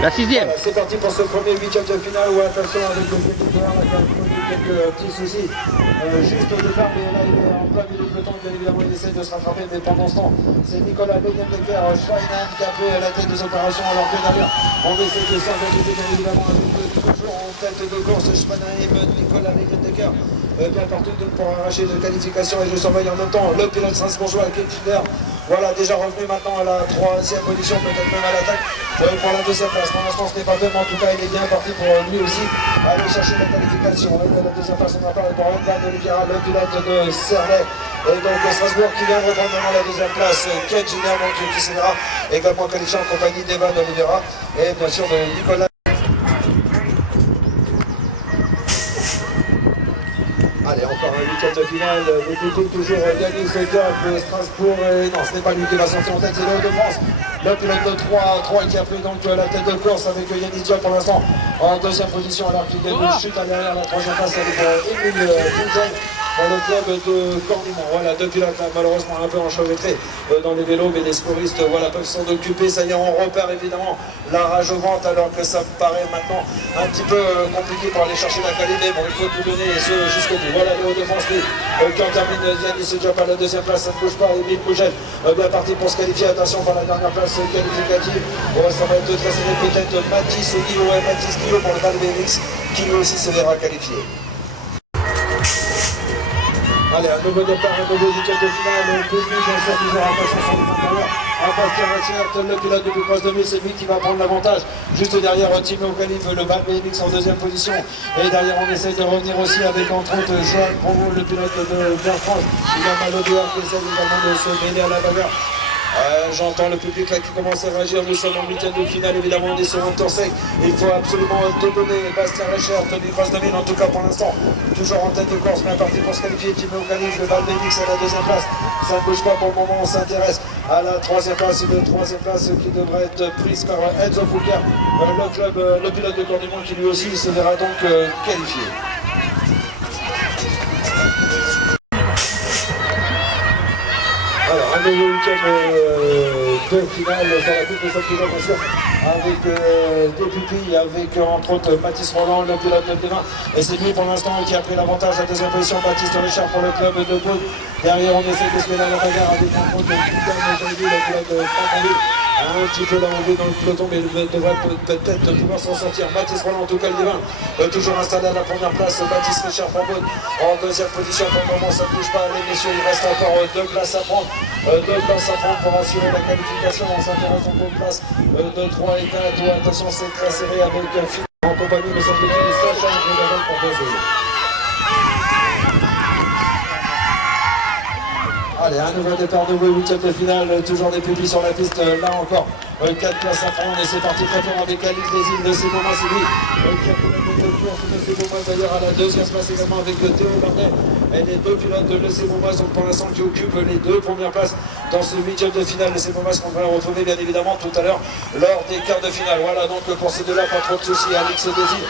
La sixième. Voilà, c'est parti pour ce premier huitième de finale où attention avec le petit joueur là, qui a connu quelques petits soucis juste au départ, mais là il est en plein milieu de peloton, bien évidemment il essaie de se rattraper, mais pendant ce temps c'est Nicolas Begendecker, Schweinheim qui a fait la tête des opérations, alors que derrière on essaie de s'organiser bien évidemment avec toujours en tête de course Schweinheim, Nicolas Begendecker bien partout pour arracher de qualification, et je surveille en même temps le pilote strasbourgeois Kepler. Voilà, déjà revenu maintenant à la troisième position, peut-être même à l'attaque pour la deuxième place. Pour l'instant, ce n'est pas fait, mais en tout cas, il est bien parti pour lui aussi aller chercher la qualification. Et la deuxième place, on a parlé pour Edgar de Oliveira, le pilote de Serlet. Et donc Strasbourg qui vient reprendre maintenant la deuxième place. Ken Giner, donc qui sera également qualifié en compagnie d'Evan Oliveira et bien sûr de Nicolas. Allez, encore un huitième de finale, le plutôt toujours Yannis Diop, Strasbourg, et non, ce n'est pas lui qui va sortir en tête, c'est le de France, le pilote de 3 qui a pris donc la tête de course avec Yannis Diop pour l'instant en deuxième position, alors qu'il chute à derrière la troisième place avec Emile Pinzel pour le club de Cornimont. Voilà, deux pilotes là, malheureusement un peu enchevêtrés dans les vélos, mais les sporistes voilà, peuvent s'en occuper. Ça y est, on repère évidemment la rage au ventre, alors que ça me paraît maintenant un petit peu compliqué pour aller chercher la qualité. Bon, il faut tout donner et ce jusqu'au bout. Voilà, les Hauts-de-France qui en termine Yannis Diop à la deuxième place, ça ne bouge pas. Emile Pougel bien parti pour se qualifier. Attention pour la dernière place qualificative. Bon, ça va être très serré, peut-être Mathis Guillot, Mathis Guillot pour le Val BMX qui lui aussi se verra qualifié. Allez, un nouveau départ, un nouveau huitième de finale, le public bien sûr toujours attention sur les intérieurs. À Bastien Rachert, le pilote de Boucross 2000, c'est lui qui va prendre l'avantage. Juste derrière Timo Khalif, le Val BMX en deuxième position. Et derrière on essaie de revenir aussi avec entre autres Joël Provo, le pilote de Vert France. Il y a Malodéa qui essaie également de se mêler à la bagarre. J'entends le public là qui commence à réagir. Nous sommes en huitième de finale, évidemment on est sur un tour sec. Il faut absolument tout donner. Bastien Rachert, Boucross 2000 en tout cas pour l'instant, toujours en tête de course, bien parti pour se qualifier. Timo Khalif, le Val BMX à la deuxième place. Ça ne bouge pas pour le moment, on s'intéresse à la troisième place, une troisième place qui devrait être prise par Enzo Foucault, le club, le pilote de Cornimont qui lui aussi se verra donc qualifié. Alors, un nouveau week-end de finale sur la coupe de Saint-Pierre, bien sûr, avec des pupilles, avec entre autres Mathis Roland, le pilote de Témin. Et c'est lui pour l'instant qui a pris l'avantage à la deuxième position, Baptiste Richard pour le club de Pau. Derrière, on essaie de se mêler à la bagarre avec un autre le pilote de Franck, un petit peu l'enlevé dans le peloton, mais il devrait peut-être pouvoir s'en sortir. Baptiste Roland, en tout cas, le divin, toujours installé à la première place. Baptiste Richard Frambaud en deuxième position. Pour le moment, ça ne bouge pas. Les messieurs, il reste encore deux places à prendre. Deux places à prendre pour assurer la qualification. On s'intéresse donc aux places de 3 et 4. Attention, c'est très serré avec Philippe en compagnie, me semble-t-il, de Sacha Grégoire pour poser. Allez, un nouveau départ, nouveau huitième de finale, toujours des publics sur la piste, là encore, 4 places à prendre, et c'est parti très fort avec Alix des îles de Céboma, c'est lui qui a pris la tête de course de Céboma, d'ailleurs à la deuxième place également avec Théo Barnet, et les deux pilotes de Céboma sont pour l'instant qui occupent les deux premières places dans ce huitième de finale de Céboma, ce qu'on va retrouver bien évidemment tout à l'heure lors des quarts de finale. Voilà donc pour ces deux-là, pas trop de soucis, Alix des îles,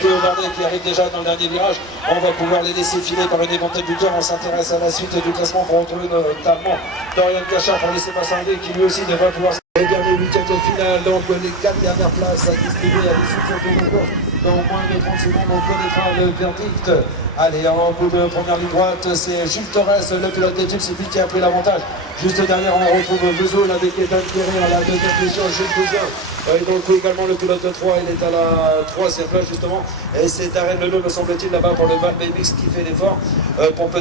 Théo Barnet qui arrive déjà dans le dernier virage, on va pouvoir les laisser filer par une éventuelle victoire. On s'intéresse à la suite du classement pour retrouver notamment Dorian Cachard pour laisser passer un qui lui aussi devrait pouvoir. Et bien les huitièmes de finale, donc les 4 dernières places à distribuer à l'issue de ce concours. Dans moins de 30 secondes, on connaîtra le verdict. Allez, en bout de première ligne droite, c'est Jules Torres, le pilote d'équipe, c'est lui qui a pris l'avantage. Juste derrière, on retrouve Vesoul avec Ethan Ferré à la deuxième position, Jules Bouzer. Et donc également le pilote de 3, il est à la troisième place justement. Et c'est Darren Leleu, me semble-t-il, là-bas pour le Val BMX qui fait l'effort.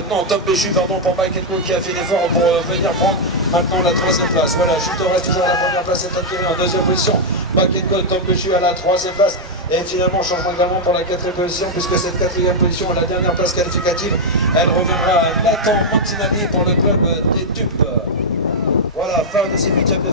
Non, Tom Péchu, pardon, pour Mike Enco qui a fait l'effort pour venir prendre maintenant la troisième place. Voilà, Jules Torres toujours à la première place, Ethan Ferré en deuxième position. Mike Enco, Tom Péchu à la troisième place. Et finalement, changement également pour la quatrième position, puisque cette quatrième position, la dernière place qualificative, elle reviendra à Nathan Montinelli pour le club des Tubes. Voilà, fin de ces huitièmes de